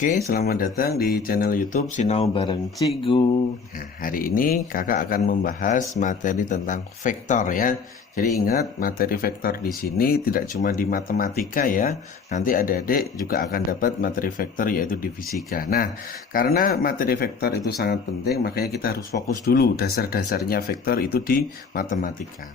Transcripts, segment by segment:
Oke, selamat datang di channel YouTube Sinau Bareng Cigu. Nah, hari ini kakak akan membahas materi tentang vektor ya. Jadi ingat, materi vektor di sini tidak cuma di matematika ya. Nanti adik-adik juga akan dapat materi vektor yaitu di fisika. Nah, karena materi vektor itu sangat penting, makanya kita harus fokus dulu dasar-dasarnya vektor itu di matematika.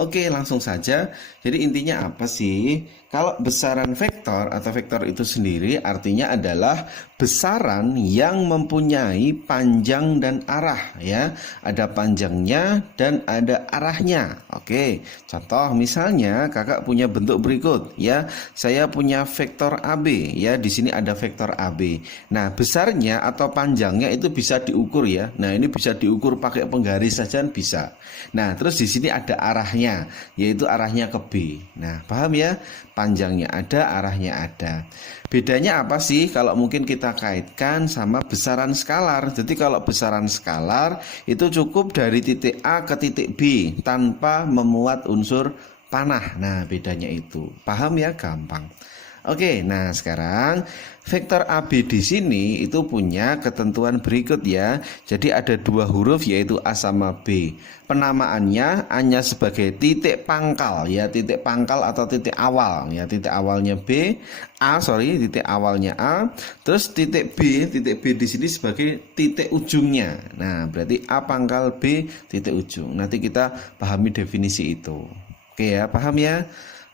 Oke, langsung saja. Jadi intinya apa sih? Kalau besaran vektor atau vektor itu sendiri artinya adalah besaran yang mempunyai panjang dan arah ya. Ada panjangnya dan ada arahnya. Oke, contoh misalnya kakak punya bentuk berikut ya. Saya punya vektor AB ya. Di sini ada vektor AB. Nah, besarnya atau panjangnya itu bisa diukur ya. Nah, ini bisa diukur pakai penggaris saja bisa. Nah, terus di sini ada arahnya, yaitu arahnya ke B. Nah, paham ya? Panjangnya ada, arahnya ada. Bedanya apa sih kalau mungkin kita kaitkan sama besaran skalar? Jadi kalau besaran skalar itu cukup dari titik A ke titik B tanpa memuat unsur panah. Nah, bedanya itu. Paham ya? Gampang. Oke, nah sekarang vektor AB di sini itu punya ketentuan berikut ya. Jadi ada dua huruf yaitu A sama B. Penamaannya hanya sebagai titik pangkal ya, titik pangkal atau titik awal ya. Titik awalnya titik awalnya A. Terus titik B di sini sebagai titik ujungnya. Nah, berarti A pangkal B titik ujung. Nanti kita pahami definisi itu. Oke ya, paham ya?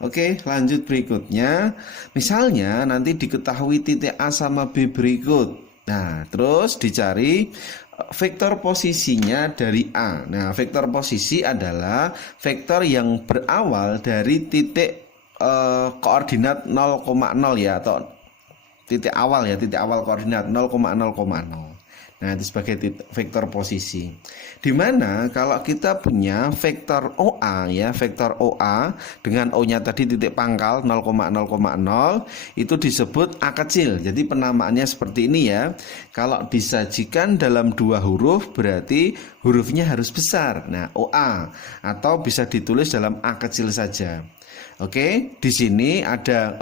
Oke, lanjut berikutnya. Misalnya nanti diketahui titik A sama B berikut. Nah, terus dicari vektor posisinya dari A. Nah, vektor posisi adalah vektor yang berawal dari titik koordinat 0,0 ya, atau titik awal ya, titik awal koordinat 0,0,0. Nah, itu sebagai vektor posisi. Dimana kalau kita punya vektor OA ya, vektor OA dengan O-nya tadi titik pangkal 0,0,0 itu disebut A kecil. Jadi penamaannya seperti ini ya. Kalau disajikan dalam dua huruf berarti hurufnya harus besar. Nah, OA atau bisa ditulis dalam A kecil saja. Oke, di sini ada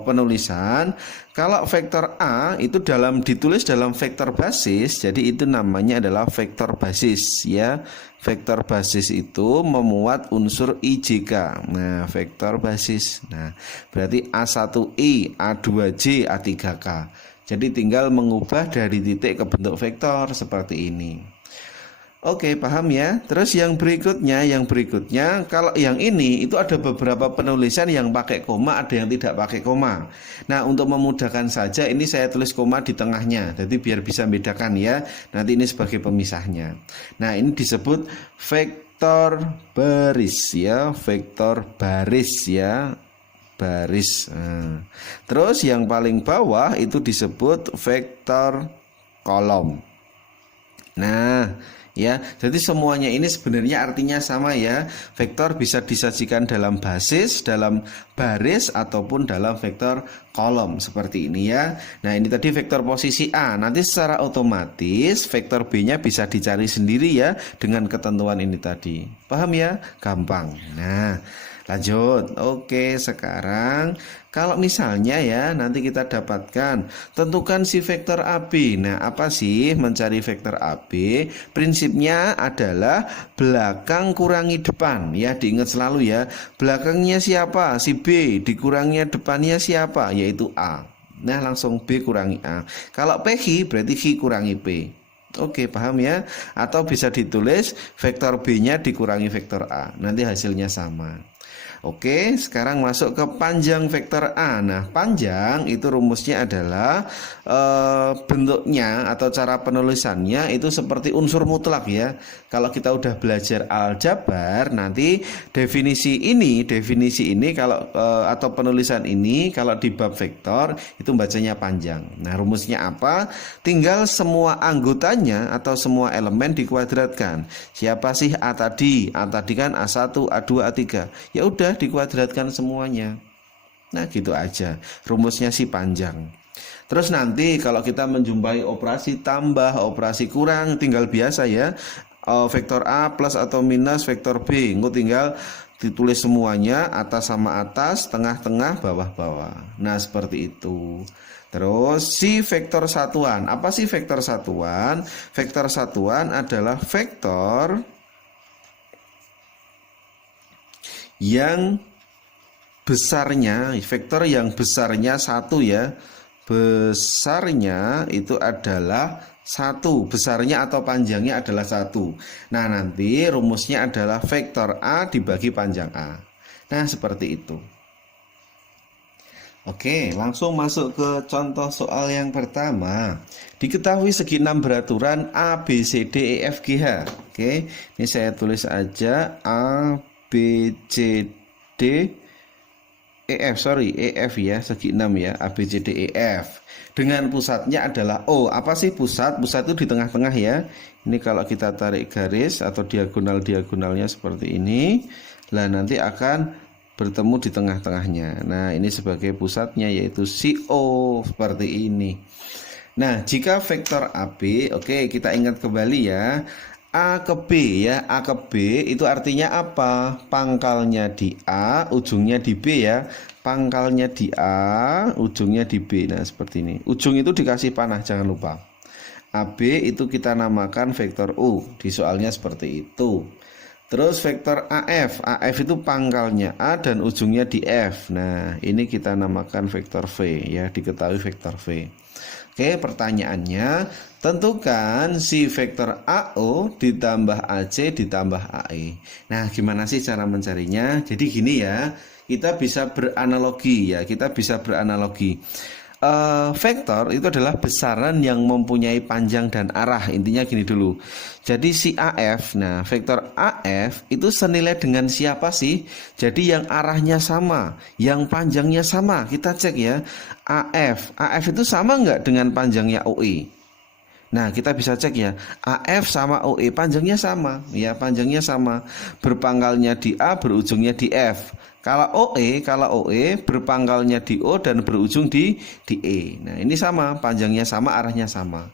penulisan kalau vektor A itu ditulis dalam vektor basis, jadi itu namanya adalah vektor basis ya. Vektor basis itu memuat unsur IJK. Nah, vektor basis. Nah, berarti A1I, A2J, A3K. Jadi tinggal mengubah dari titik ke bentuk vektor seperti ini. Oke, paham ya. Terus yang berikutnya kalau yang ini itu ada beberapa penulisan yang pakai koma, ada yang tidak pakai koma. Nah, untuk memudahkan saja ini saya tulis koma di tengahnya. Jadi biar bisa membedakan ya. Nanti ini sebagai pemisahnya. Nah, ini disebut vektor baris ya, vektor baris ya. Baris. Nah, terus yang paling bawah itu disebut vektor kolom. Nah, ya, jadi semuanya ini sebenarnya artinya sama ya. Vektor bisa disajikan dalam basis, dalam baris ataupun dalam vektor kolom seperti ini ya. Nah, ini tadi vektor posisi A. Nanti secara otomatis vektor B-nya bisa dicari sendiri ya dengan ketentuan ini tadi. Paham ya? Gampang. Nah, lanjut. Oke, sekarang kalau misalnya ya nanti kita dapatkan tentukan si vektor AB. Nah, apa sih mencari vektor AB? Prinsipnya adalah belakang kurangi depan ya, diingat selalu ya. Belakangnya siapa? Si B, dikurangnya depannya siapa? Yaitu A. Nah, langsung B kurangi A. Kalau PQ berarti Q kurangi P. Oke, paham ya? Atau bisa ditulis vektor B-nya dikurangi vektor A. Nanti hasilnya sama. Oke, sekarang masuk ke panjang vektor A. Nah, panjang itu rumusnya adalah bentuknya atau cara penulisannya itu seperti unsur mutlak ya. Kalau kita udah belajar aljabar, nanti definisi ini kalau atau penulisan ini kalau di bab vektor itu bacanya panjang. Nah, rumusnya apa? Tinggal semua anggotanya atau semua elemen dikuadratkan. Siapa sih A tadi? A tadi kan A1, A2, A3. Ya udah dikuadratkan semuanya. Nah, gitu aja. Rumusnya sih panjang. Terus nanti kalau kita menjumpai operasi tambah, operasi kurang, tinggal biasa ya. Vektor A plus atau minus vektor B. Engko tinggal ditulis semuanya, atas sama atas, tengah-tengah, bawah-bawah. Nah, seperti itu. Terus si vektor satuan. Apa sih vektor satuan? Vektor satuan adalah vektor yang besarnya, vektor yang besarnya satu ya. Besarnya itu adalah satu, besarnya atau panjangnya adalah satu. Nah, nanti rumusnya adalah vektor A dibagi panjang A. Nah, seperti itu. Oke, langsung masuk ke contoh soal yang pertama. Diketahui segi 6 beraturan A, B, C, D, E, F, G, H. Oke, ini saya tulis aja A, B, C, D, E, F, E, F ya, segi 6 ya, A, B, C, D, E, F. Dengan pusatnya adalah O. Apa sih pusat? Pusat itu di tengah-tengah ya. Ini kalau kita tarik garis atau diagonal-diagonalnya seperti ini, lah nanti akan bertemu di tengah-tengahnya. Nah, ini sebagai pusatnya yaitu CO seperti ini. Nah, jika vektor AB, oke, kita ingat kembali ya. A ke B ya, A ke B itu artinya apa? Pangkalnya di A, ujungnya di B ya. Pangkalnya di A, ujungnya di B. Nah, seperti ini. Ujung itu dikasih panah, jangan lupa. AB itu kita namakan vektor U. Di soalnya seperti itu. Terus vektor AF, AF itu pangkalnya A dan ujungnya di F. Nah, ini kita namakan vektor V ya, diketahui vektor V. Oke, pertanyaannya, tentukan si vektor AO ditambah AC ditambah AE. Nah, gimana sih cara mencarinya? Jadi gini ya, kita bisa beranalogi ya, vektor itu adalah besaran yang mempunyai panjang dan arah. Intinya gini dulu. Jadi si AF, nah vektor AF itu senilai dengan siapa sih? Jadi yang arahnya sama, yang panjangnya sama. Kita cek ya. AF itu sama nggak dengan panjangnya OE? Nah, kita bisa cek ya. AF sama OE panjangnya sama, ya panjangnya sama. Berpangkalnya di A, berujungnya di F. Kalau OE berpangkalnya di O dan berujung di E. Nah, ini sama, panjangnya sama, arahnya sama.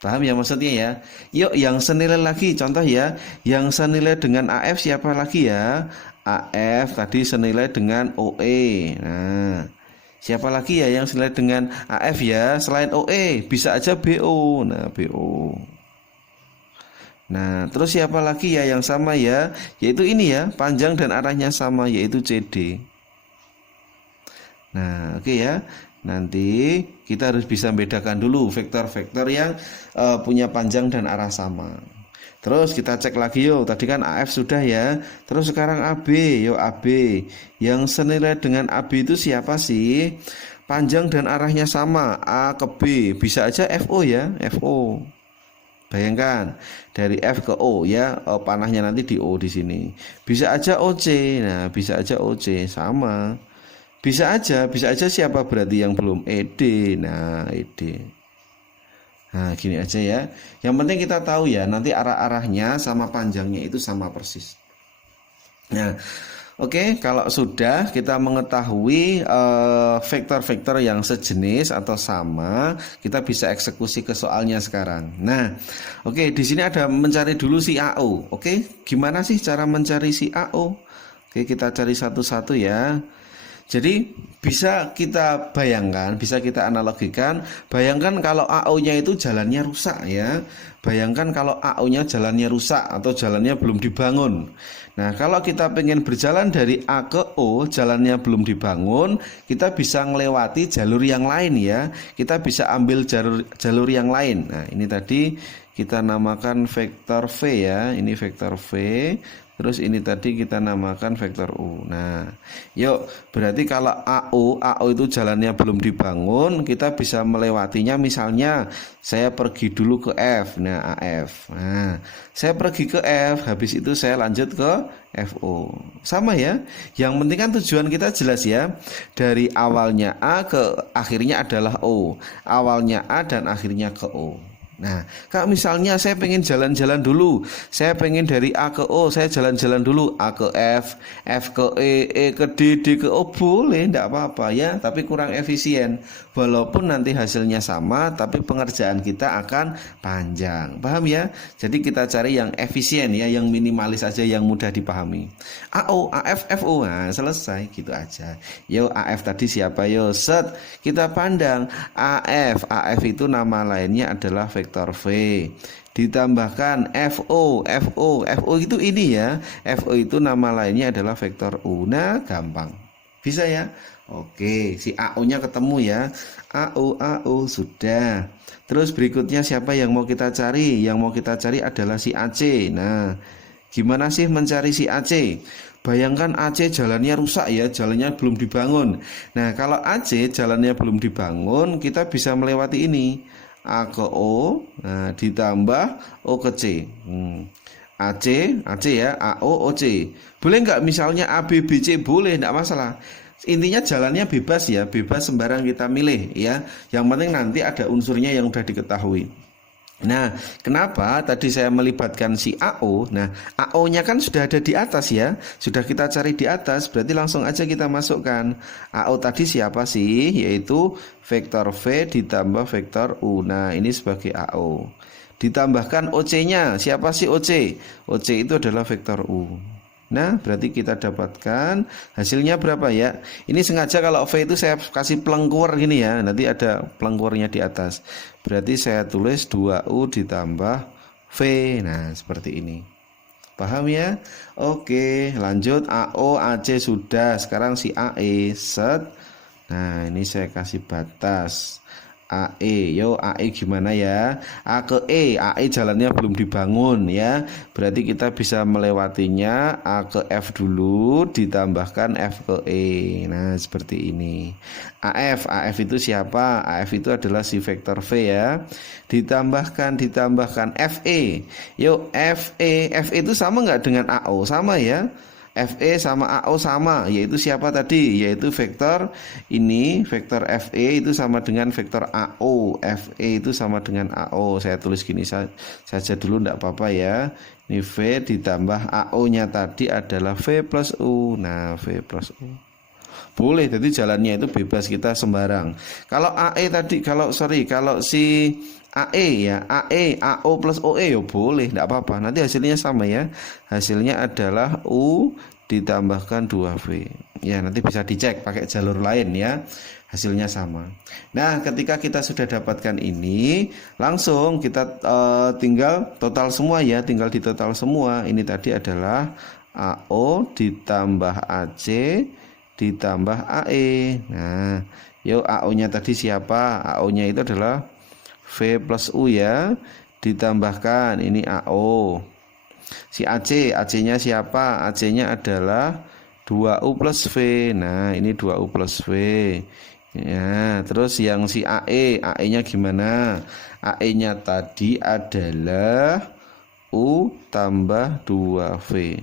Paham ya maksudnya ya? Yuk, yang senilai lagi, contoh ya. Yang senilai dengan AF siapa lagi ya? AF tadi senilai dengan OE. Nah, siapa lagi ya yang senilai dengan AF ya? Selain OE, bisa aja BO. Nah, BO. Nah, terus siapa lagi ya yang sama ya? Yaitu ini ya, panjang dan arahnya sama, yaitu CD. Nah, oke ya. Nanti kita harus bisa membedakan dulu vektor-vektor yang punya panjang dan arah sama. Terus kita cek lagi yuk. Tadi kan AF sudah ya. Terus sekarang AB, yuk AB. Yang senilai dengan AB itu siapa sih? Panjang dan arahnya sama, A ke B. Bisa aja FO ya, FO. Bayangkan dari F ke O ya, panahnya nanti di O di sini. Bisa aja OC. Nah, bisa aja OC sama. Bisa aja siapa berarti yang belum ED. Nah, ED. Nah, gini aja ya. Yang penting kita tahu ya, nanti arah-arahnya sama panjangnya itu sama persis. Nah, oke, kalau sudah kita mengetahui vektor-vektor yang sejenis atau sama, kita bisa eksekusi ke soalnya sekarang. Nah, oke, di sini ada mencari dulu si AO. Oke, gimana sih cara mencari si AO? Oke, kita cari satu-satu ya. Jadi bisa kita bayangkan, bisa kita analogikan. Bayangkan kalau AO-nya itu jalannya rusak ya. Bayangkan kalau AO-nya jalannya rusak atau jalannya belum dibangun. Nah, kalau kita pengen berjalan dari A ke O, jalannya belum dibangun, kita bisa melewati jalur yang lain ya. Kita bisa ambil jalur yang lain. Nah, ini tadi kita namakan vektor V ya. Ini vektor V. Terus ini tadi kita namakan vektor U. Nah, yuk, berarti kalau AO itu jalannya belum dibangun, kita bisa melewatinya. Misalnya, saya pergi dulu ke F. Nah, AF. Nah, saya pergi ke F, habis itu saya lanjut ke FO. Sama ya. Yang penting kan tujuan kita jelas ya. Dari awalnya A ke akhirnya adalah O. Awalnya A dan akhirnya ke O. Nah, kalau misalnya saya pengen jalan-jalan dulu, saya pengen dari A ke O, saya jalan-jalan dulu, A ke F, F ke E ke D ke O, boleh, enggak apa-apa ya, tapi kurang efisien. Walaupun nanti hasilnya sama, tapi pengerjaan kita akan panjang. Paham ya? Jadi kita cari yang efisien ya, yang minimalis aja, yang mudah dipahami. AO, AF, FO, nah selesai, gitu aja. Yo, AF tadi siapa yo? Set, kita pandang AF, AF itu nama lainnya adalah vektor V, ditambahkan FO, FO, FO itu ini ya, FO itu nama lainnya adalah vektor U. Nah, gampang, bisa ya. Oke, si AO nya ketemu ya, AO sudah. Terus berikutnya siapa yang mau kita cari? Yang mau kita cari adalah si AC. Nah, gimana sih mencari si AC? Bayangkan AC jalannya rusak ya, jalannya belum dibangun. Nah, kalau AC jalannya belum dibangun, kita bisa melewati ini. A ke O, nah, ditambah O ke C. AC ya, AO, OC. Boleh nggak misalnya A, B, B, C? Boleh, nggak masalah. Intinya jalannya bebas ya, bebas sembarang kita milih ya. Yang penting nanti ada unsurnya yang udah diketahui. Nah, kenapa tadi saya melibatkan si AO? Nah, AO-nya kan sudah ada di atas ya. Sudah kita cari di atas, berarti langsung aja kita masukkan. AO tadi siapa sih? Yaitu vektor V ditambah vektor U. Nah, ini sebagai AO. Ditambahkan OC-nya. Siapa sih OC? OC itu adalah vektor U. Nah, berarti kita dapatkan hasilnya berapa ya? Ini sengaja kalau V itu saya kasih pelengkur gini ya. Nanti ada pelengkurnya di atas. Berarti saya tulis 2U ditambah V. Nah, seperti ini. Paham ya? Oke, lanjut. AO, AC sudah. Sekarang si AE. Set. Nah, ini saya kasih batas. AE, yo AE gimana ya? A ke E, AE jalannya belum dibangun ya. Berarti kita bisa melewatinya A ke F dulu ditambahkan F ke E. Nah, seperti ini. AF itu siapa? AF itu adalah si vektor V ya. Ditambahkan FE. Yo FE itu sama nggak dengan AO? Sama ya. FE sama AO sama, yaitu siapa tadi? Yaitu vektor ini, vektor FE itu sama dengan vektor AO. FE itu sama dengan AO. Saya tulis gini saja dulu, enggak apa-apa ya. Ini V ditambah AO-nya tadi adalah V plus U. Nah, V plus U. Boleh, jadi jalannya itu bebas, kita sembarang. Kalau AE tadi, kalau si AE ya, AE, AO plus OE ya boleh, enggak apa-apa. Nanti hasilnya sama ya. Hasilnya adalah U ditambahkan 2V. Ya, nanti bisa dicek pakai jalur lain ya. Hasilnya sama. Nah, ketika kita sudah dapatkan ini, langsung kita tinggal total semua ya, tinggal di total semua. Ini tadi adalah AO ditambah AC ditambah AE. Nah, yuk AO-nya tadi siapa? AO-nya itu adalah V plus U ya, ditambahkan ini AO. Si AC-nya siapa? AC-nya adalah 2U plus V. Nah, ini 2U plus V. Ya, terus yang si AE-nya gimana? AE-nya tadi adalah U tambah 2V.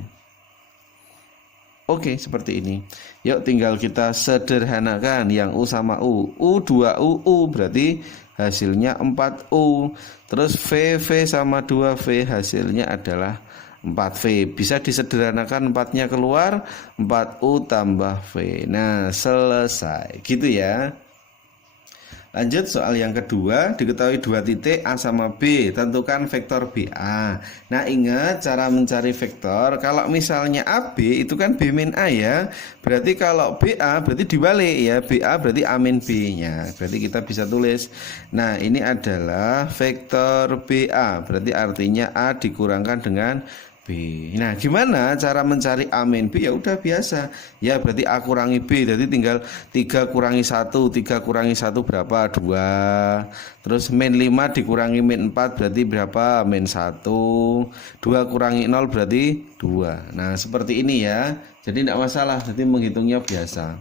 Oke, seperti ini. Yuk tinggal kita sederhanakan yang U sama U. U 2U, U berarti hasilnya 4U. Terus VV sama 2V hasilnya adalah 4V. Bisa disederhanakan 4-nya keluar, 4U tambah V. Nah, selesai. Gitu ya. Lanjut soal yang kedua, diketahui dua titik A sama B, tentukan vektor BA. Nah, ingat cara mencari vektor, kalau misalnya AB itu kan B min A ya. Berarti kalau BA berarti dibalik ya, BA berarti A min B-nya. Berarti kita bisa tulis. Nah, ini adalah vektor BA, berarti artinya A dikurangkan dengan B. Nah, gimana cara mencari A min B? Ya udah biasa. Ya, berarti A kurangi B. Jadi tinggal 3 kurangi 1. 3 kurangi 1 berapa? 2. Terus min 5 dikurangi min 4 berarti berapa? Min 1. 2 kurangi 0 berarti 2. Nah, seperti ini ya. Jadi tidak masalah. Jadi menghitungnya biasa.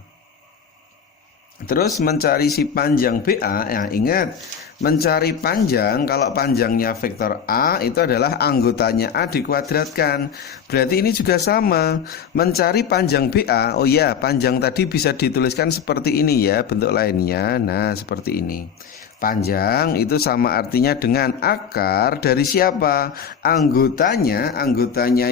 Terus mencari si panjang BA. Ya, ingat. Mencari panjang, kalau panjangnya vektor A itu adalah anggotanya A dikuadratkan. Berarti ini juga sama. Mencari panjang BA, oh ya, panjang tadi bisa dituliskan seperti ini ya, bentuk lainnya. Nah, seperti ini. Panjang itu sama artinya dengan akar dari siapa? Anggotanya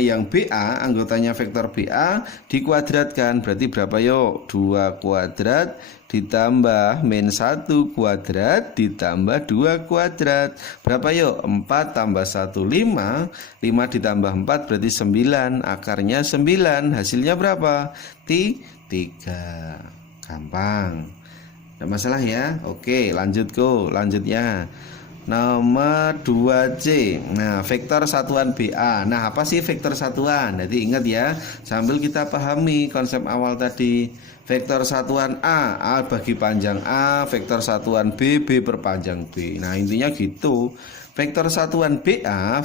yang BA, anggotanya vektor BA dikuadratkan. Berarti berapa yuk? 2 kuadrat ditambah min 1 kuadrat ditambah 2 kuadrat. Berapa yuk? 4 tambah 1 5. 5 ditambah 4 berarti 9. Akarnya 9. Hasilnya berapa? 3. Gampang. Tidak masalah ya. Oke, lanjutnya. Nomor 2C. Nah, vektor satuan BA. Nah, apa sih vektor satuan? Jadi ingat ya, sambil kita pahami konsep awal tadi. Vektor satuan A bagi panjang A, vektor satuan B per panjang B. Nah, intinya gitu. Vektor satuan BA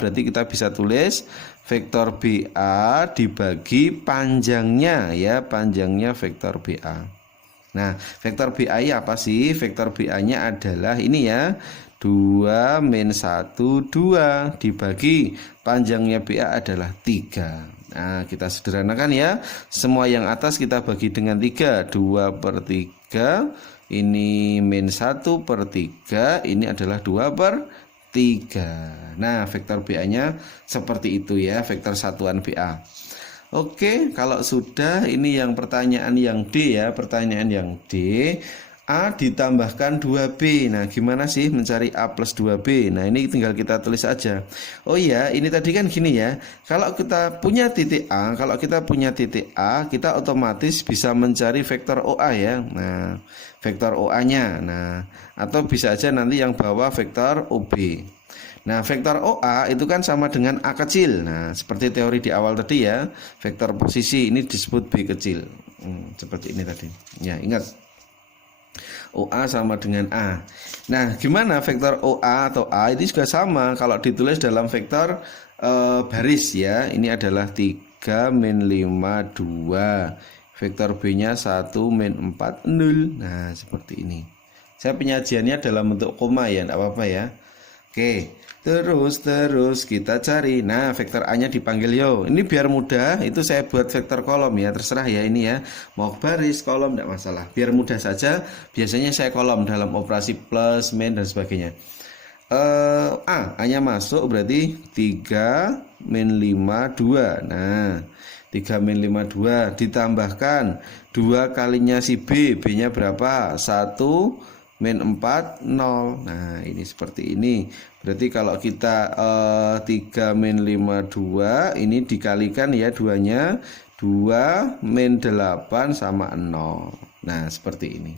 berarti kita bisa tulis vektor BA dibagi panjangnya ya, panjangnya vektor BA. Nah, vektor BA apa sih? Vektor BA-nya adalah ini ya, 2 min 1 2 dibagi panjangnya BA adalah 3. Nah, kita sederhanakan ya. Semua yang atas kita bagi dengan 3. 2 per 3. Ini min 1 per 3. Ini adalah 2 per 3. Nah, vektor BA-nya seperti itu ya, vektor satuan BA. Oke, kalau sudah, ini yang pertanyaan yang D ya, pertanyaan yang D. A ditambahkan 2B. Nah, gimana sih mencari A plus 2B? Nah, ini tinggal kita tulis aja. Oh iya, ini tadi kan gini ya. Kalau kita punya titik A, kita otomatis bisa mencari vektor OA ya. Nah, vektor OA-nya. Nah, atau bisa aja nanti yang bawah vektor OB. Nah, vektor OA itu kan sama dengan A kecil. Nah, seperti teori di awal tadi ya, vektor posisi ini disebut B kecil. Seperti ini tadi. Ya, ingat. OA sama dengan A. Nah, gimana vektor OA atau A itu juga sama kalau ditulis dalam vektor baris ya. Ini adalah 3 min 5 2. Vektor B-nya 1 min 4 0. Nah, seperti ini. Saya penyajiannya dalam bentuk koma ya, enggak apa-apa ya. Oke, terus kita cari. Nah, vektor A-nya dipanggil yo. Ini biar mudah, itu saya buat vektor kolom ya, terserah ya ini ya. Mau baris, kolom tidak masalah. Biar mudah saja, biasanya saya kolom dalam operasi plus, min dan sebagainya. A-nya masuk berarti 3 min 5 2. Nah, 3 min 5 2 ditambahkan 2 kalinya si B. B-nya berapa? 1 min 4 0. Nah, ini seperti ini. Berarti kalau kita 3 min 5 2 ini dikalikan ya duanya, 2 min 8 sama 0. Nah, seperti ini.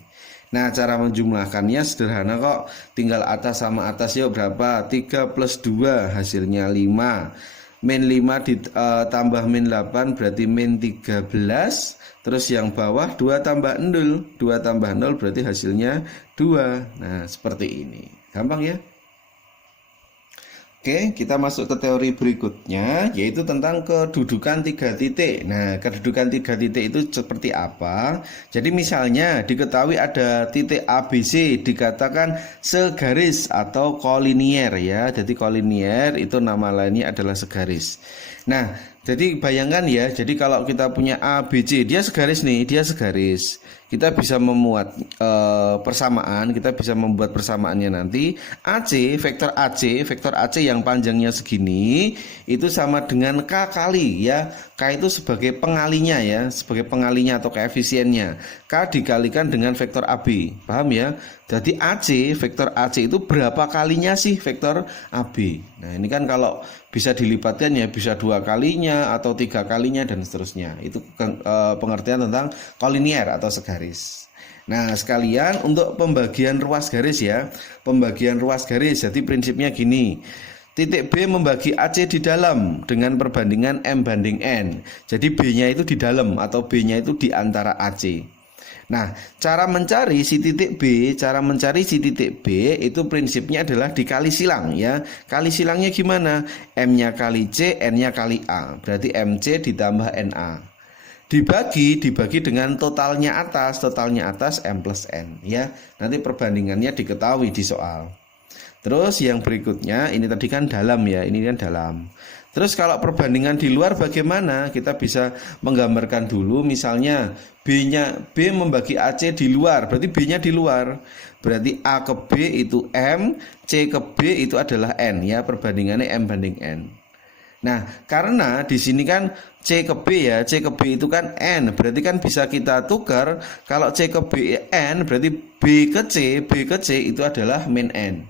Nah, cara menjumlahkannya sederhana kok. Tinggal atas sama atas yuk berapa? 3 plus 2 hasilnya 5. Min 5 ditambah min 8 berarti min 13. Terus yang bawah 2 tambah 0. 2 tambah 0 berarti hasilnya 2. Nah, seperti ini. Gampang ya? Oke, kita masuk ke teori berikutnya, yaitu tentang kedudukan 3 titik. Nah, kedudukan 3 titik itu seperti apa? Jadi misalnya diketahui ada titik ABC dikatakan segaris atau kolinier ya. Jadi kolinier itu nama lainnya adalah segaris. Nah, jadi bayangkan ya, jadi kalau kita punya ABC, dia segaris nih, dia segaris. Kita bisa memuat persamaan, kita bisa membuat persamaannya nanti. Vektor AC yang panjangnya segini itu sama dengan K kali ya. K itu sebagai pengalinya ya, sebagai pengalinya atau koefisiennya. K dikalikan dengan vektor AB. Paham ya? Jadi vektor AC itu berapa kalinya sih vektor AB? Nah, ini kan kalau bisa dilipatkan ya, bisa 2 kalinya atau 3 kalinya dan seterusnya. Itu pengertian tentang kolinier atau segaris. Nah, sekalian untuk pembagian ruas garis ya. Pembagian ruas garis. Jadi prinsipnya gini. Titik B membagi AC di dalam dengan perbandingan M banding N. Jadi B-nya itu di dalam atau B-nya itu di antara AC. Nah, cara mencari si titik B itu prinsipnya adalah dikali silang ya. Kali silangnya gimana? M-nya kali C, N-nya kali A. Berarti MC ditambah NA. Dibagi dengan totalnya atas M plus N ya. Nanti perbandingannya diketahui di soal. Terus yang berikutnya, ini tadi kan dalam ya, ini kan dalam. Terus kalau perbandingan di luar bagaimana? Kita bisa menggambarkan dulu, misalnya B membagi AC di luar, berarti B-nya di luar. Berarti A ke B itu M, C ke B itu adalah N ya, perbandingannya M banding N. Nah, karena di sini kan C ke B ya, C ke B itu kan N, berarti kan bisa kita tukar. Kalau C ke B N, berarti B ke C itu adalah min N.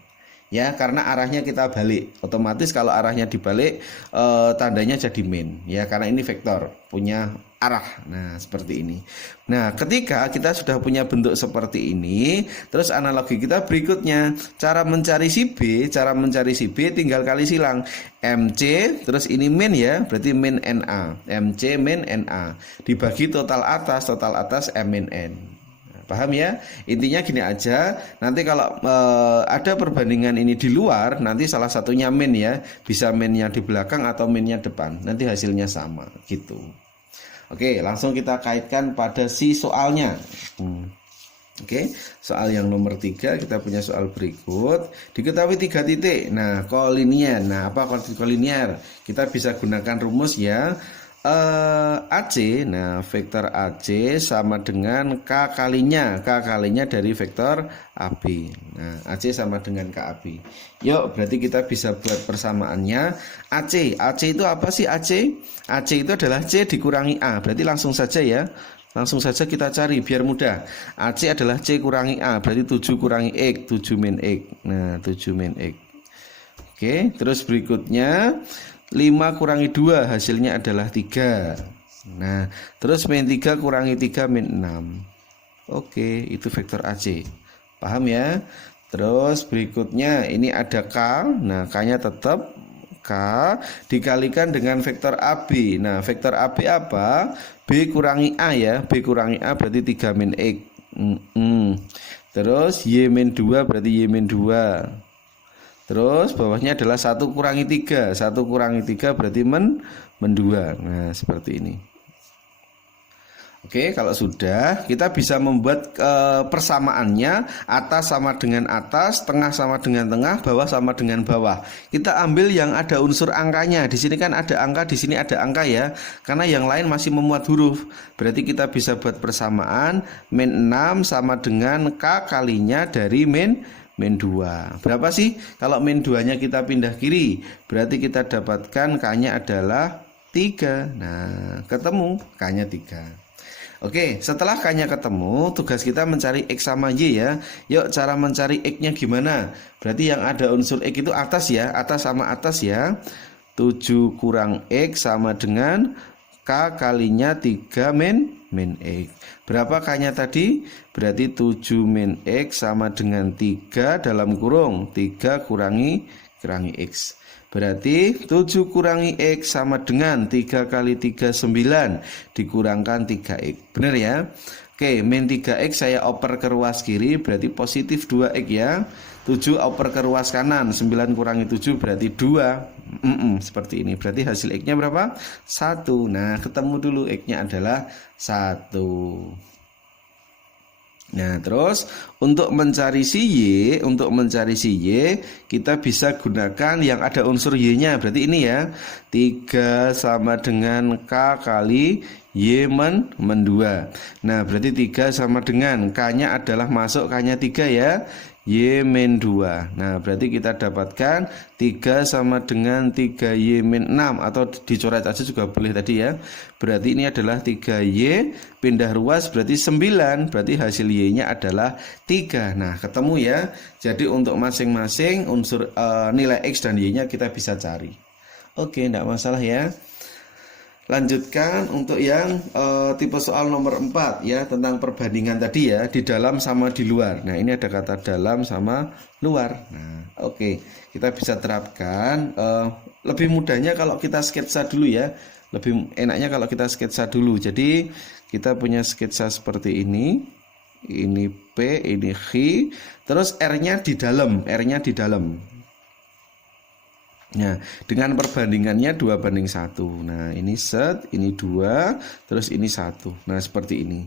Ya, karena arahnya kita balik. Otomatis kalau arahnya dibalik, tandanya jadi min. Ya, karena ini vektor punya arah. Nah, seperti ini. Nah, ketika kita sudah punya bentuk seperti ini, terus analogi kita berikutnya, cara mencari si B tinggal kali silang MC, terus ini min ya, berarti min NA. MC min NA dibagi total atas M min N. Paham ya? Intinya gini aja. Nanti kalau ada perbandingan ini di luar, nanti salah satunya min ya, bisa minnya di belakang atau minnya depan. Nanti hasilnya sama gitu. Oke, langsung kita kaitkan pada si soalnya. Oke, soal yang nomor 3 kita punya soal berikut. Diketahui 3 titik. Nah, kolinier. Nah, apa kolinier? Kita bisa gunakan rumus ya. AC, nah vektor AC sama dengan K kalinya dari vektor AB. Nah, AC sama dengan KAB. Yuk, berarti kita bisa buat persamaannya. AC itu apa sih AC? AC itu adalah C dikurangi A. Berarti langsung saja ya. Langsung saja kita cari biar mudah. AC adalah C kurangi A, berarti 7 kurangi X, 7 min X. Nah, 7 min X. Oke, terus berikutnya 5 kurangi 2 hasilnya adalah 3. Nah, terus min 3 kurangi 3 min 6. Oke, itu vektor AC. Paham ya? Terus berikutnya ini ada K. Nah, K-nya tetap K dikalikan dengan vektor AB. Nah, vektor AB apa? B kurangi A ya. B kurangi A berarti 3 min X. Terus Y min 2 berarti Y min 2. Terus bawahnya adalah 1 kurangi 3. 1 kurangi 3 berarti men 2. Nah, seperti ini. Oke, kalau sudah, kita bisa membuat persamaannya. Atas sama dengan atas, tengah sama dengan tengah, bawah sama dengan bawah. Kita ambil yang ada unsur angkanya. Di sini kan ada angka, di sini ada angka ya. Karena yang lain masih memuat huruf. Berarti kita bisa buat persamaan min 6 sama dengan K kalinya dari min 2. Berapa sih? Kalau min 2-nya kita pindah kiri, berarti kita dapatkan K-nya adalah 3. Nah, ketemu K-nya 3. Oke, setelah K-nya ketemu, tugas kita mencari X sama Y ya. Yuk, cara mencari X-nya gimana? Berarti yang ada unsur X itu atas ya, atas sama atas ya. 7 kurang X sama dengan K kalinya 3 min X. Berapa K-nya tadi? Berarti 7 min X sama dengan 3 dalam kurung 3 kurangi X. Berarti 7 kurangi X sama dengan 3 kali 3 9 dikurangkan 3X. Benar ya? Oke, min 3X saya oper ke ruas kiri berarti positif 2X ya. 7 oper ke ruas kanan, 9 kurangi 7 berarti 2. Seperti ini. Berarti hasil X-nya berapa? 1. Nah, ketemu dulu X-nya adalah 1. Nah, terus untuk mencari si Y, kita bisa gunakan yang ada unsur Y-nya. Berarti ini ya, 3 sama dengan K kali Y men 2. Nah, berarti 3 sama dengan K-nya adalah masuk K-nya 3 ya. Y min 2. Nah, berarti kita dapatkan 3 sama dengan 3Y min 6. Atau dicoret aja juga boleh tadi ya. Berarti ini adalah 3Y pindah ruas berarti 9. Berarti hasil Y-nya adalah 3. Nah, ketemu ya. Jadi untuk masing-masing unsur nilai X dan Y-nya kita bisa cari. Oke, enggak masalah ya. Lanjutkan untuk yang tipe soal nomor 4 ya, tentang perbandingan tadi ya, di dalam sama di luar. Nah, ini ada kata dalam sama luar. Nah, oke, kita bisa terapkan. Lebih mudahnya kalau kita sketsa dulu ya. Lebih enaknya kalau kita sketsa dulu. Jadi kita punya sketsa seperti ini. Ini P, ini H, terus R-nya di dalam, Nah, dengan perbandingannya 2:1. Nah, ini set, ini 2, terus ini 1. Nah, seperti ini.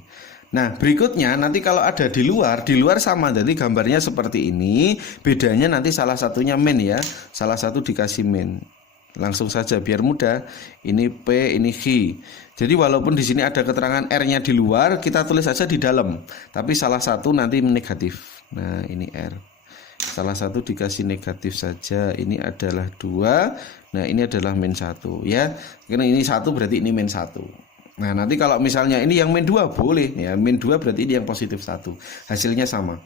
Nah, berikutnya nanti kalau ada di luar sama, jadi gambarnya seperti ini. Bedanya nanti salah satunya min ya, salah satu dikasih min. Langsung saja biar mudah. Ini P, ini Q. Jadi walaupun di sini ada keterangan R-nya di luar, kita tulis saja di dalam. Tapi salah satu nanti negatif. Nah, ini R. Salah satu dikasih negatif saja. Ini adalah 2. Nah, ini adalah min 1 ya. Karena ini 1 berarti ini min 1. Nah, nanti kalau misalnya ini yang min 2 boleh ya, min 2 berarti ini yang positif 1. Hasilnya sama.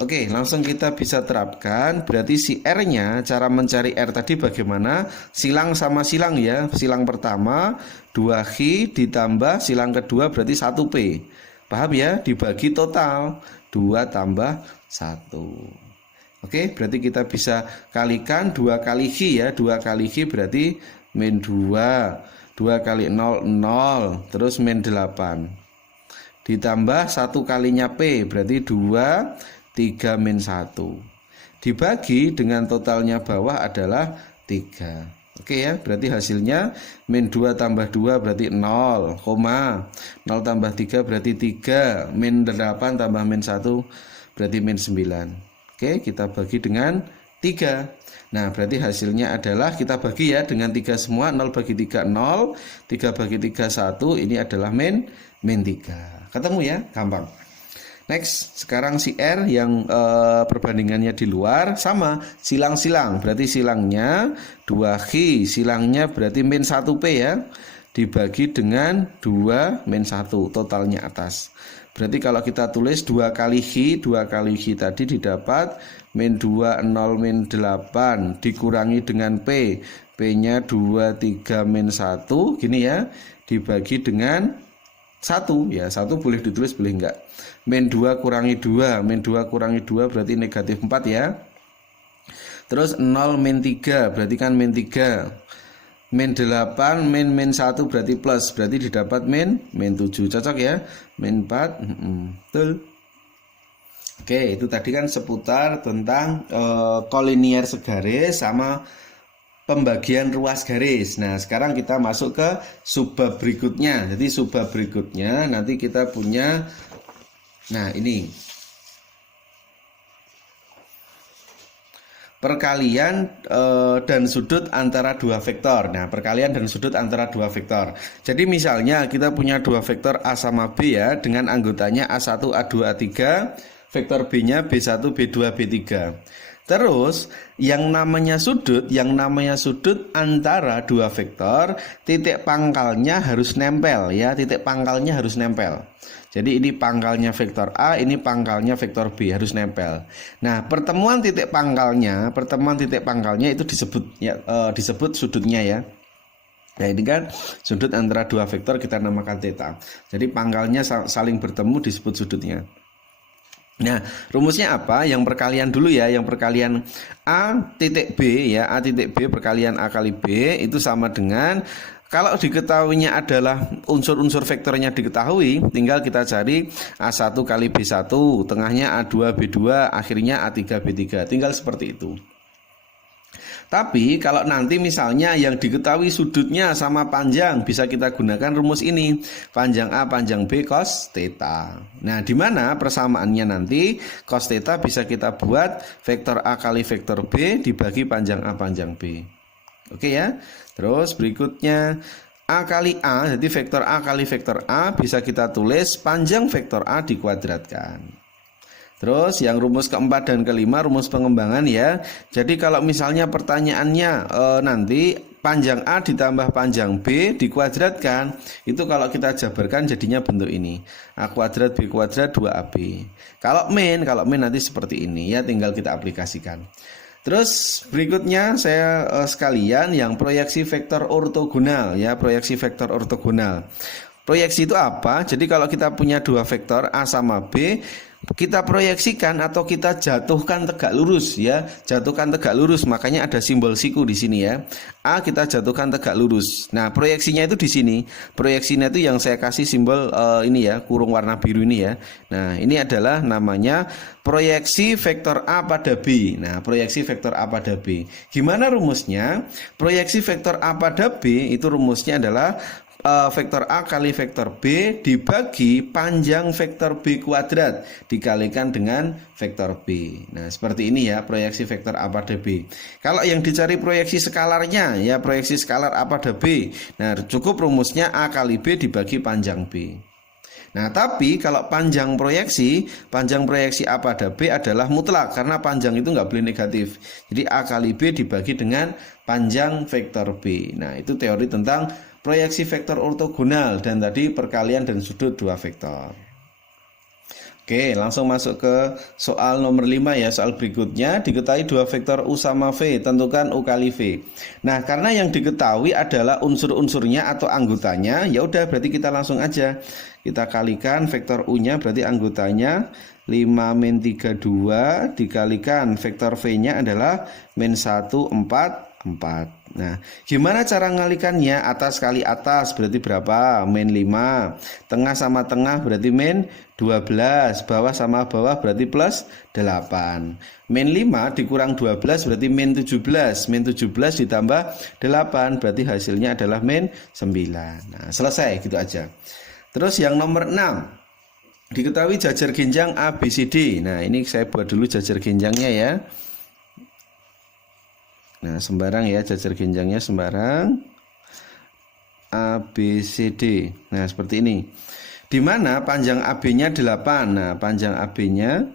Oke, langsung kita bisa terapkan. Berarti si R-nya, cara mencari R tadi bagaimana? Silang sama silang ya. Silang pertama 2Q ditambah silang kedua berarti 1P. Paham ya? Dibagi total 2 tambah 1. Oke, berarti kita bisa kalikan 2 kali Q ya. 2 kali Q berarti min 2. 2 kali 0, 0. Terus min 8. Ditambah 1 kalinya P. Berarti 2, 3 min 1. Dibagi dengan totalnya bawah adalah 3. Oke ya, berarti hasilnya min 2 tambah 2 berarti 0, 0 tambah 3 berarti 3. Min 8 tambah min 1 berarti min 9. Oke, kita bagi dengan 3. Nah, berarti hasilnya adalah kita bagi ya dengan 3 semua. 0 bagi 3 0, 3 bagi 3 1. Ini adalah min 3. Ketemu ya, gampang. Next, sekarang si R yang perbandingannya di luar sama silang-silang. Berarti silangnya 2Q, silangnya berarti min 1P ya. Dibagi dengan 2 min 1, totalnya atas. Berarti kalau kita tulis 2 kali Q, 2 kali Q tadi didapat min 2, 0 min 8 dikurangi dengan P. P-nya 2, 3 min 1, gini ya. Dibagi dengan 1, ya 1 boleh ditulis boleh enggak. Min 2 kurangi 2, min 2 kurangi 2 berarti negatif 4 ya. Terus 0 min 3 berarti kan min 3. Min 8 min 1 berarti plus, berarti didapat min 7. Cocok ya. Min 4 betul. Oke, itu tadi kan seputar tentang kolinier segaris sama pembagian ruas garis. Nah, sekarang kita masuk ke subbab berikutnya. Jadi subbab berikutnya nanti kita punya, nah ini perkalian dan sudut antara dua vektor. Nah, perkalian dan sudut antara dua vektor. Jadi misalnya kita punya dua vektor A sama B ya, dengan anggotanya A1, A2, A3, vektor B-nya B1, B2, B3. Terus yang namanya sudut antara dua vektor, titik pangkalnya harus nempel ya, titik pangkalnya harus nempel. Jadi ini pangkalnya vektor A, ini pangkalnya vektor B, harus nempel. Nah, pertemuan titik pangkalnya itu disebut ya, disebut sudutnya ya. Nah, ini kan sudut antara dua vektor kita namakan theta. Jadi pangkalnya saling bertemu disebut sudutnya. Nah, rumusnya apa? Yang perkalian dulu ya, yang perkalian A titik B ya, A titik B perkalian A kali B itu sama dengan, kalau diketahuinya adalah unsur-unsur vektornya diketahui, tinggal kita cari A1 kali B1, tengahnya A2 B2, akhirnya A3 B3, tinggal seperti itu. Tapi kalau nanti misalnya yang diketahui sudutnya sama panjang, bisa kita gunakan rumus ini. Panjang A, panjang B, cos theta. Nah, di mana persamaannya nanti? Cos theta bisa kita buat vektor A kali vektor B dibagi panjang A, panjang B. Oke ya. Terus berikutnya A kali A, jadi vektor A kali vektor A bisa kita tulis panjang vektor A dikuadratkan. Terus yang rumus keempat dan kelima rumus pengembangan ya. Jadi kalau misalnya pertanyaannya nanti panjang A ditambah panjang B dikuadratkan, itu kalau kita jabarkan jadinya bentuk ini. A kuadrat B kuadrat 2AB. Kalau min nanti seperti ini ya, tinggal kita aplikasikan. Terus berikutnya saya sekalian yang proyeksi vektor ortogonal ya, proyeksi vektor ortogonal. Proyeksi itu apa? Jadi kalau kita punya dua vektor A sama B, kita proyeksikan atau kita jatuhkan tegak lurus ya, jatuhkan tegak lurus, makanya ada simbol siku di sini ya. A kita jatuhkan tegak lurus. Nah, proyeksinya itu di sini. Proyeksinya itu yang saya kasih simbol ini ya, kurung warna biru ini ya. Nah, ini adalah namanya proyeksi vektor A pada B. Nah, proyeksi vektor A pada B. Gimana rumusnya? Proyeksi vektor A pada B itu rumusnya adalah vektor A kali vektor B dibagi panjang vektor B kuadrat dikalikan dengan vektor B. Nah, seperti ini ya proyeksi vektor A pada B. Kalau yang dicari proyeksi skalarnya ya proyeksi skalar A pada B. Nah, cukup rumusnya A kali B dibagi panjang B. Nah, tapi kalau panjang proyeksi A pada B adalah mutlak karena panjang itu nggak boleh negatif. Jadi A kali B dibagi dengan panjang vektor B. Nah, itu teori tentang proyeksi vektor ortogonal dan tadi perkalian dan sudut dua vektor. Oke, langsung masuk ke soal nomor 5 ya. Soal berikutnya, diketahui dua vektor U sama V, tentukan U kali V. Nah, karena yang diketahui adalah unsur-unsurnya atau anggotanya, ya udah berarti kita langsung aja. Kita kalikan vektor U-nya berarti anggotanya 5 min 32 dikalikan vektor V-nya adalah min 1 4 4. Nah, gimana cara ngalikannya? Atas kali atas berarti berapa? Min 5. Tengah sama tengah berarti min 12. Bawah sama bawah berarti plus 8. Min 5 dikurang 12 berarti min 17. Min 17 ditambah 8 berarti hasilnya adalah min 9. Nah, selesai gitu aja. Terus yang nomor 6. Diketahui jajar genjang ABCD. Nah, ini saya buat dulu jajar genjangnya ya. Nah, sembarang ya, jajar genjangnya sembarang. ABCD. Nah, seperti ini. Di mana panjang AB-nya 8. Nah, panjang AB-nya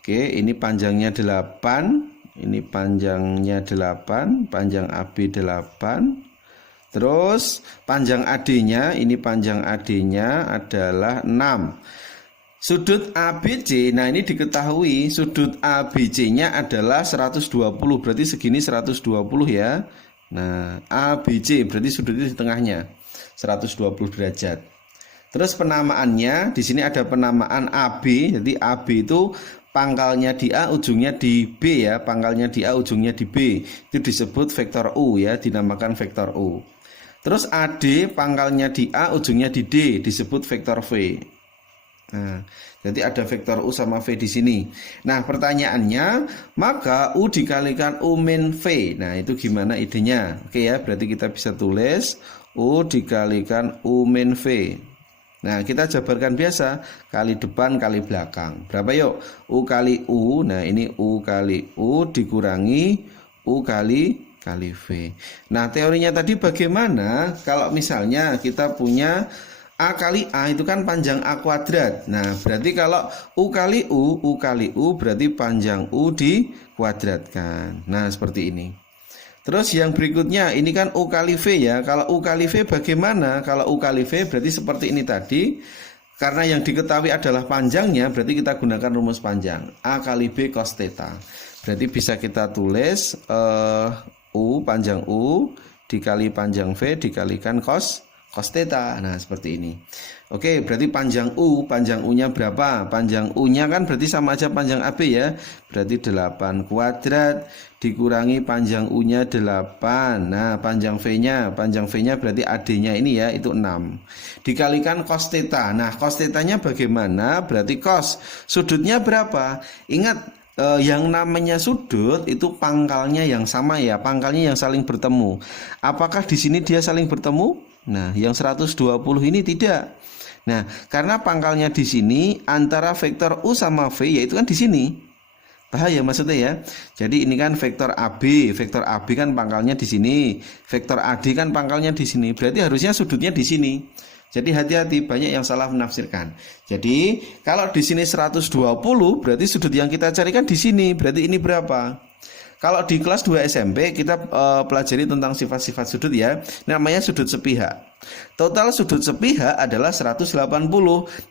oke, ini panjangnya 8, ini panjangnya 8, panjang AB 8. Terus panjang AD-nya, ini panjang AD-nya adalah 6. Sudut ABC, nah ini diketahui sudut ABC-nya adalah 120, berarti segini 120 ya. Nah, ABC berarti sudutnya di tengahnya 120 derajat. Terus penamaannya, di sini ada penamaan AB, jadi AB itu pangkalnya di A, ujungnya di B ya, pangkalnya di A, ujungnya di B. Itu disebut vektor U ya, dinamakan vektor U. Terus AD pangkalnya di A, ujungnya di D, disebut vektor V. Nah, jadi ada vektor U sama V di sini. Nah, pertanyaannya, maka U dikalikan U min V. Nah, itu gimana idenya? Oke ya, berarti kita bisa tulis U dikalikan U min V. Nah, kita jabarkan biasa, kali depan kali belakang. Berapa yuk? U kali U. Nah, ini U kali U dikurangi U kali V. Nah, teorinya tadi bagaimana kalau misalnya kita punya A kali A itu kan panjang A kuadrat. Nah, berarti kalau U kali U berarti panjang U dikuadratkan. Nah, seperti ini. Terus yang berikutnya, ini kan U kali V ya. Kalau U kali V bagaimana? Kalau U kali V berarti seperti ini tadi. Karena yang diketahui adalah panjangnya, berarti kita gunakan rumus panjang. A kali B cos theta. Berarti bisa kita tulis U, panjang U, dikali panjang V, dikalikan cos theta. Nah, seperti ini. Oke, berarti panjang U-nya berapa? Panjang U-nya kan berarti sama aja panjang AB ya. Berarti 8 kuadrat dikurangi panjang U-nya 8. Nah, panjang V-nya berarti AD-nya ini ya, itu 6. Dikalikan cos theta. Nah, cos theta-nya bagaimana? Berarti cos. Sudutnya berapa? Ingat, yang namanya sudut itu pangkalnya yang sama ya, pangkalnya yang saling bertemu. Apakah di sini dia saling bertemu? Nah, yang 120 ini tidak. Nah, karena pangkalnya di sini antara vektor U sama V yaitu kan di sini. Paham ya maksudnya ya? Jadi ini kan vektor AB kan pangkalnya di sini, vektor AD kan pangkalnya di sini. Berarti harusnya sudutnya di sini. Jadi hati-hati, banyak yang salah menafsirkan. Jadi kalau di sini 120 berarti sudut yang kita carikan di sini. Berarti ini berapa? Kalau di kelas 2 SMP kita pelajari tentang sifat-sifat sudut ya. Namanya sudut sepihak. Total sudut sepihak adalah 180.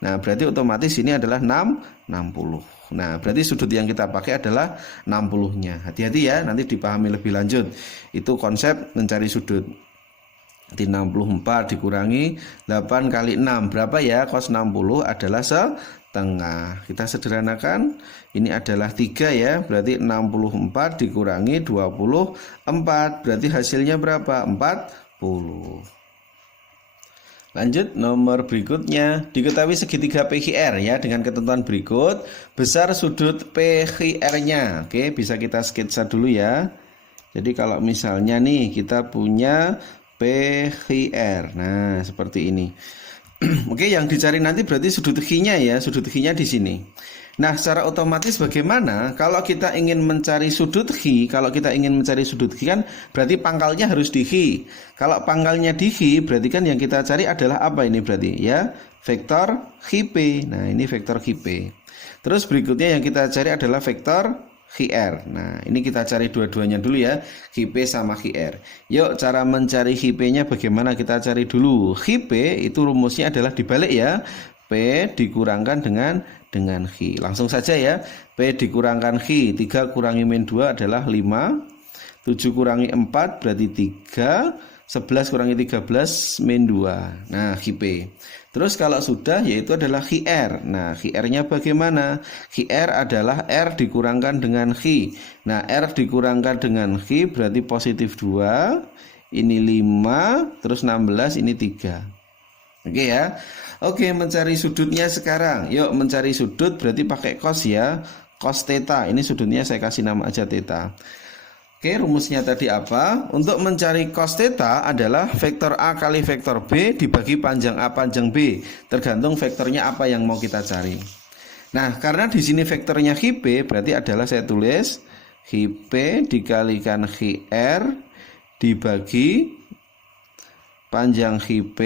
Nah, berarti otomatis ini adalah 60. Nah, berarti sudut yang kita pakai adalah 60-nya. Hati-hati ya, nanti dipahami lebih lanjut. Itu konsep mencari sudut. Di 64 dikurangi 8 kali 6 berapa ya? Cos 60 adalah setengah. Kita sederhanakan, ini adalah 3 ya, berarti 64 dikurangi 24, berarti hasilnya berapa? 40. Lanjut nomor berikutnya, diketahui segitiga PQR ya dengan ketentuan berikut, besar sudut PQR-nya. Oke, bisa kita sketsa dulu ya. Jadi kalau misalnya nih kita punya PQR. Nah, seperti ini. Oke, yang dicari nanti berarti sudut Q-nya ya, sudut Q-nya di sini. Nah, secara otomatis bagaimana kalau kita ingin mencari sudut Q? Kalau kita ingin mencari sudut Q kan berarti pangkalnya harus di Q. Kalau pangkalnya di Q berarti kan yang kita cari adalah apa ini berarti ya? Vektor QP. Nah, ini vektor QP. Terus berikutnya yang kita cari adalah vektor QR. Nah, ini kita cari dua-duanya dulu ya, QP sama QR. Yuk, cara mencari QP-nya bagaimana? Kita cari dulu. QP itu rumusnya adalah dibalik ya. P dikurangkan dengan Q. Langsung saja ya. P dikurangkan Q. 3 kurangi min 2 adalah 5. 7 kurangi 4 berarti 3. 11 kurangi 13 min 2. Nah, QP. Terus kalau sudah yaitu adalah QR. Nah, QR-nya bagaimana? QR adalah R dikurangkan dengan Q. Nah, R dikurangkan dengan Q berarti positif 2. Ini 5. Terus 16 ini 3. Oke ya. Oke, mencari sudutnya sekarang. Yuk, mencari sudut berarti pakai cos ya. Cos theta. Ini sudutnya saya kasih nama aja theta. Oke, rumusnya tadi apa? Untuk mencari cos theta adalah vektor A kali vektor B dibagi panjang A panjang B. Tergantung vektornya apa yang mau kita cari. Nah, karena di sini vektornya QP berarti adalah saya tulis QP dikalikan QR dibagi panjang QP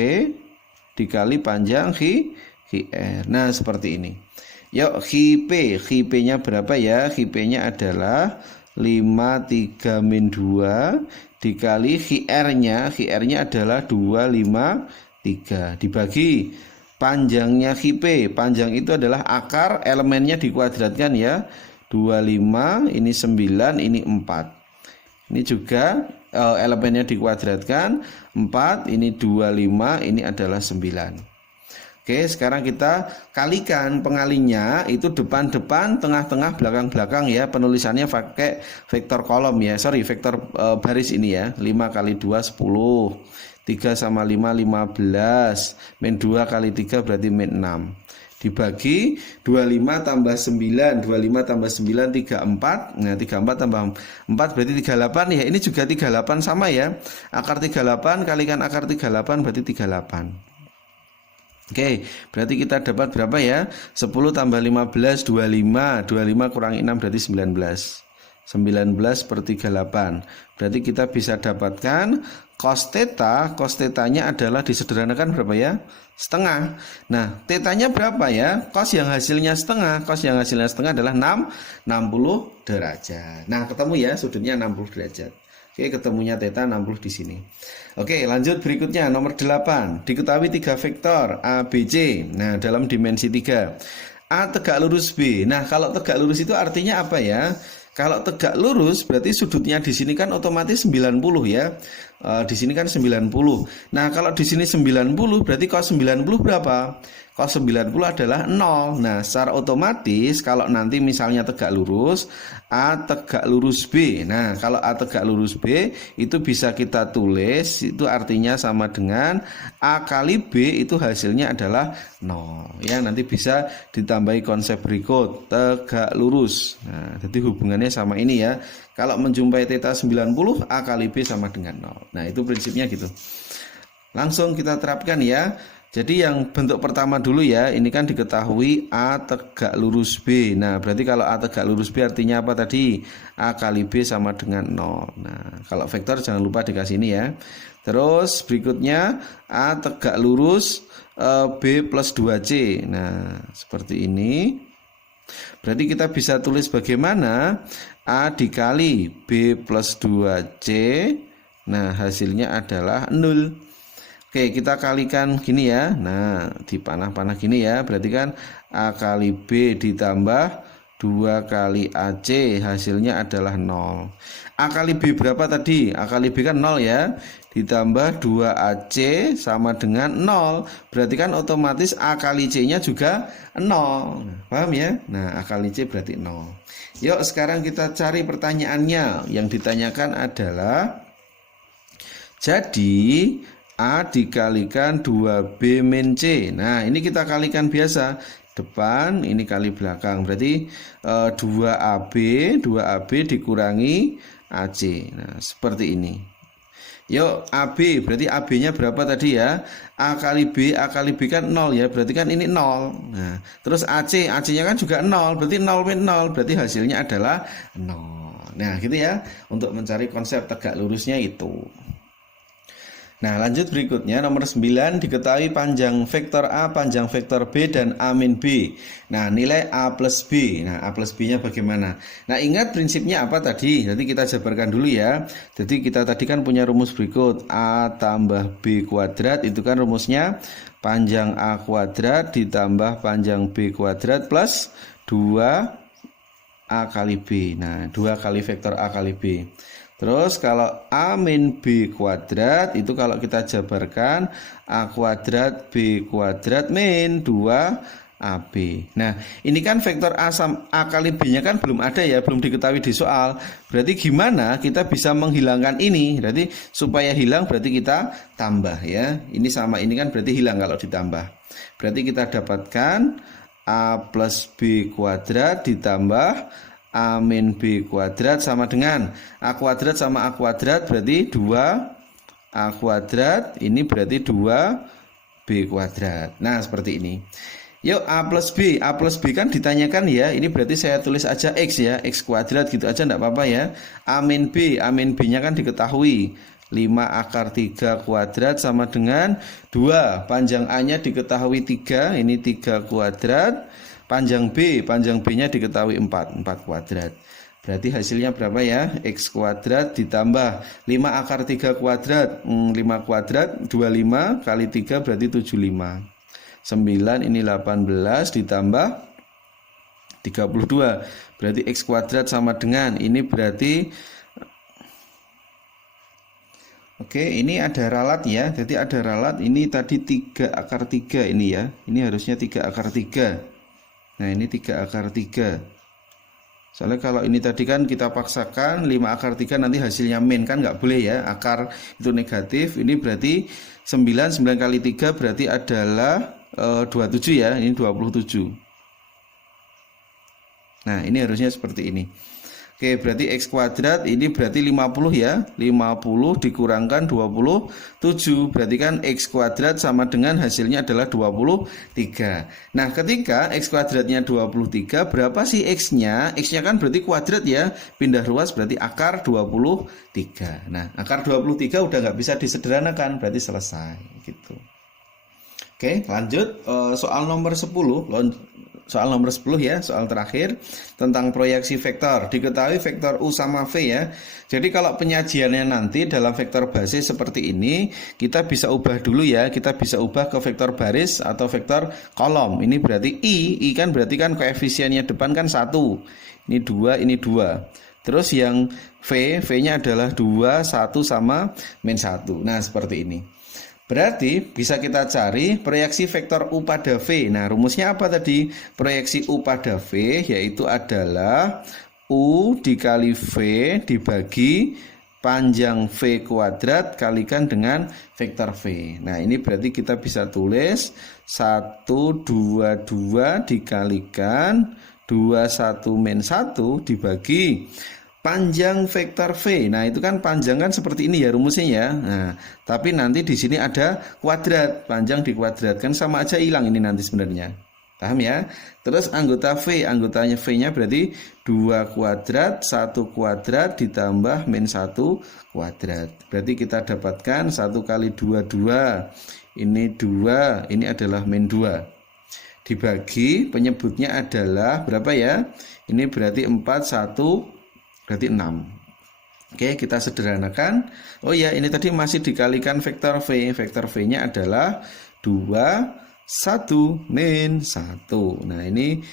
dikali panjang QR. Nah, seperti ini. Yuk, QP-nya berapa ya? QP-nya adalah 53 min 2 dikali QR-nya adalah 253 dibagi panjangnya QP. Panjang itu adalah akar elemennya dikuadratkan ya. 25 ini 9 ini 4. Ini juga elemennya dikuadratkan 4 ini 25 ini adalah 9. Oke, sekarang kita kalikan pengalinya itu depan-depan, tengah-tengah, belakang-belakang ya. Penulisannya pakai vektor kolom ya. Vektor baris ini ya. 5 kali 2 10. 3 sama 5 15. Min 2 kali 3 berarti min 6. Dibagi 25 tambah 9. 25 tambah 9 34. Nah, 34 tambah 4 berarti 38 ya. Ini juga 38 sama ya. Akar 38 kalikan akar 38 berarti 38. Oke, berarti kita dapat berapa ya? 10 tambah 15, 25. 25 kurangi 6 berarti 19. 19 per 38. Berarti kita bisa dapatkan cos theta. Cos theta-nya adalah disederhanakan berapa ya? Setengah. Nah, theta-nya berapa ya? Cos yang hasilnya setengah. Cos yang hasilnya setengah adalah 60 derajat. Nah, ketemu ya sudutnya 60 derajat. Oke, ketemunya theta 60 di sini. Oke, lanjut berikutnya nomor 8. Diketahui 3 vektor A, B, C. Nah, dalam dimensi 3. A tegak lurus B. Nah, kalau tegak lurus itu artinya apa ya? Kalau tegak lurus berarti sudutnya di sini kan otomatis 90 ya. Di sini kan 90. Nah, kalau di sini 90 berarti cos 90 berapa? Cos 90 adalah 0. Nah, secara otomatis kalau nanti misalnya tegak lurus A tegak lurus B. Nah, kalau A tegak lurus B itu bisa kita tulis itu artinya sama dengan A kali B itu hasilnya adalah 0. Ya, nanti bisa ditambahi konsep berikut tegak lurus. Nah, jadi hubungannya sama ini ya. Kalau menjumpai theta 90 A kali B sama dengan 0. Nah, itu prinsipnya gitu. Langsung kita terapkan ya. Jadi yang bentuk pertama dulu ya, ini kan diketahui A tegak lurus B. Nah, berarti kalau A tegak lurus B artinya apa tadi? A kali B sama dengan 0. Nah, kalau vektor jangan lupa dikasih ini ya. Terus berikutnya A tegak lurus B plus 2C. Nah, seperti ini. Berarti kita bisa tulis bagaimana? A dikali B plus 2C. Nah, hasilnya adalah 0. Oke, kita kalikan gini ya. Nah, di panah-panah gini ya. Berarti kan A kali B ditambah 2 kali AC. Hasilnya adalah 0. A kali B berapa tadi? A kali B kan 0 ya. Ditambah 2AC sama dengan 0. Berarti kan otomatis A kali C-nya juga 0. Paham ya? Nah, A kali C berarti 0. Yuk, sekarang kita cari pertanyaannya. Yang ditanyakan adalah, jadi A dikalikan 2B min C. Nah, ini kita kalikan biasa. Depan, ini kali belakang. Berarti 2AB dikurangi AC. Nah, seperti ini. Yuk AB, berarti AB-nya berapa tadi ya? A kali B kan 0 ya, berarti kan ini 0. Nah, terus AC-nya kan juga 0, berarti 0 min 0, berarti hasilnya adalah 0. Nah, gitu ya, untuk mencari konsep tegak lurusnya itu. Nah, lanjut berikutnya nomor 9, diketahui panjang vektor A, panjang vektor B, dan A min B. Nah, nilai A plus B. Nah, A plus B-nya bagaimana? Nah, ingat prinsipnya apa tadi? Jadi kita jabarkan dulu ya. Jadi kita tadi kan punya rumus berikut. A tambah B kuadrat, itu kan rumusnya panjang A kuadrat ditambah panjang B kuadrat plus 2A kali B. Nah, 2 kali vektor A kali B. Terus kalau A min B kuadrat itu kalau kita jabarkan A kuadrat B kuadrat min 2AB. Nah, ini kan vektor A kali B-nya kan belum ada ya, belum diketahui di soal. Berarti gimana kita bisa menghilangkan ini? Berarti supaya hilang berarti kita tambah ya. Ini sama ini kan berarti hilang kalau ditambah. Berarti kita dapatkan A plus B kuadrat ditambah A min B kuadrat sama dengan A kuadrat sama A kuadrat berarti 2A kuadrat, ini berarti 2B kuadrat. Nah, seperti ini. Yuk A plus B kan ditanyakan ya, ini berarti saya tulis aja X ya, X kuadrat gitu aja enggak apa-apa ya. A min B-nya kan diketahui 5 akar 3 kuadrat sama dengan 2, panjang A-nya diketahui 3, ini 3 kuadrat. Panjang B-nya diketahui 4 kuadrat. Berarti hasilnya berapa ya? X kuadrat ditambah 5 akar 3 kuadrat, 5 kuadrat, 25 kali 3 berarti 75. 9 ini 18 ditambah 32. Berarti X kuadrat sama dengan, ini berarti, oke, ini ada ralat ya. Jadi ada ralat, ini tadi 3 akar 3 ini ya. Ini harusnya 3 akar 3. Nah, ini 3 akar 3. Soalnya kalau ini tadi kan kita paksakan 5 akar 3 nanti hasilnya min, kan nggak boleh ya. Akar itu negatif. Ini berarti 9 kali 3 berarti adalah 27 ya. Ini 27. Nah, ini harusnya seperti ini. Oke, berarti X kuadrat ini berarti 50 ya. 50 dikurangkan 27. Berarti kan X kuadrat sama dengan hasilnya adalah 23. Nah, ketika X kuadratnya 23, berapa sih X-nya? X-nya kan berarti kuadrat ya. Pindah ruas berarti akar 23. Nah, akar 23 udah nggak bisa disederhanakan. Berarti selesai gitu. Oke, lanjut soal nomor 10. Soal nomor 10 ya, soal terakhir tentang proyeksi vektor. Diketahui vektor U sama V ya. Jadi kalau penyajiannya nanti dalam vektor basis seperti ini, kita bisa ubah dulu ya. Kita bisa ubah ke vektor baris atau vektor kolom. Ini berarti I kan berarti kan koefisiennya depan kan 1. Ini 2, ini 2. Terus yang V-nya adalah 2, 1 sama min 1. Nah, seperti ini. Berarti bisa kita cari proyeksi vektor U pada V. Nah, rumusnya apa tadi? Proyeksi U pada V yaitu adalah U dikali V dibagi panjang V kuadrat kalikan dengan vektor V. Nah, ini berarti kita bisa tulis 122 dikalikan 21 min 1 dibagi panjang vektor V. Nah, itu kan panjang kan seperti ini ya rumusnya ya. Nah, tapi nanti di sini ada kuadrat, panjang dikuadratkan sama aja hilang ini nanti sebenarnya. Paham ya? Terus anggota V, anggotanya V-nya berarti 2 kuadrat, 1 kuadrat ditambah min 1 kuadrat. Berarti kita dapatkan 1 kali 2, 2. Ini 2, ini adalah min 2. Dibagi penyebutnya adalah berapa ya? Ini berarti 4, 1 berarti 6. Oke, kita sederhanakan. Oh ya, ini tadi masih dikalikan vektor V. Vektor V-nya adalah 2, 1, min 1. Nah, ini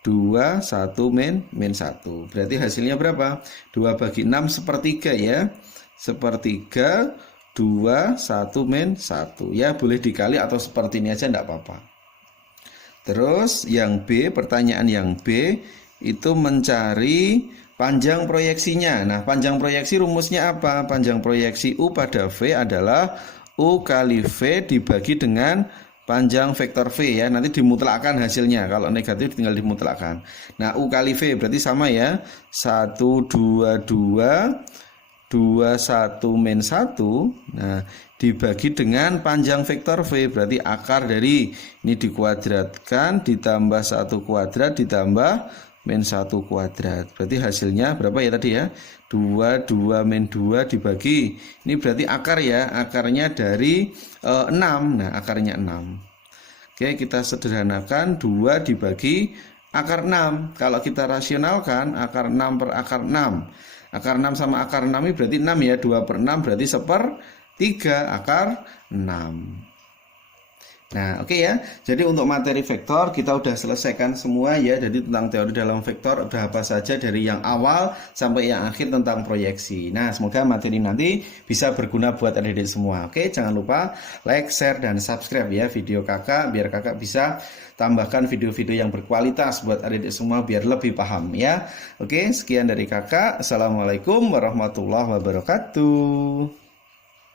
2, 1, min 1. Berarti hasilnya berapa? 2 bagi 6 sepertiga ya. Sepertiga 2, 1, min 1. Ya, boleh dikali atau seperti ini aja enggak apa-apa. Terus yang B, pertanyaan yang B itu mencari panjang proyeksinya. Nah, panjang proyeksi rumusnya apa? Panjang proyeksi U pada V adalah U kali V dibagi dengan panjang vektor V ya. Nanti dimutlakkan hasilnya. Kalau negatif tinggal dimutlakkan. Nah, U kali V berarti sama ya. 1, 2, 2 21 min 1. Nah, dibagi dengan panjang vektor V, berarti akar dari ini dikuadratkan ditambah 1 kuadrat ditambah min 1 kuadrat. Berarti hasilnya berapa ya tadi ya? 2 min 2 dibagi. Ini berarti akar ya, akarnya dari 6. Nah, akarnya 6. Oke, kita sederhanakan 2 dibagi akar 6. Kalau kita rasionalkan akar 6 per akar 6. Akar 6 sama akar 6 ini berarti 6 ya. 2 per 6 berarti 1/3 akar 6. Nah, oke ya. Jadi untuk materi vektor kita udah selesaikan semua ya. Jadi tentang teori dalam vektor udah apa saja dari yang awal sampai yang akhir tentang proyeksi. Nah, semoga materi nanti bisa berguna buat adik-adik semua. Oke, jangan lupa like, share, dan subscribe ya video kakak biar kakak bisa tambahkan video-video yang berkualitas buat adik-adik semua biar lebih paham ya. Oke, sekian dari kakak. Assalamualaikum warahmatullahi wabarakatuh.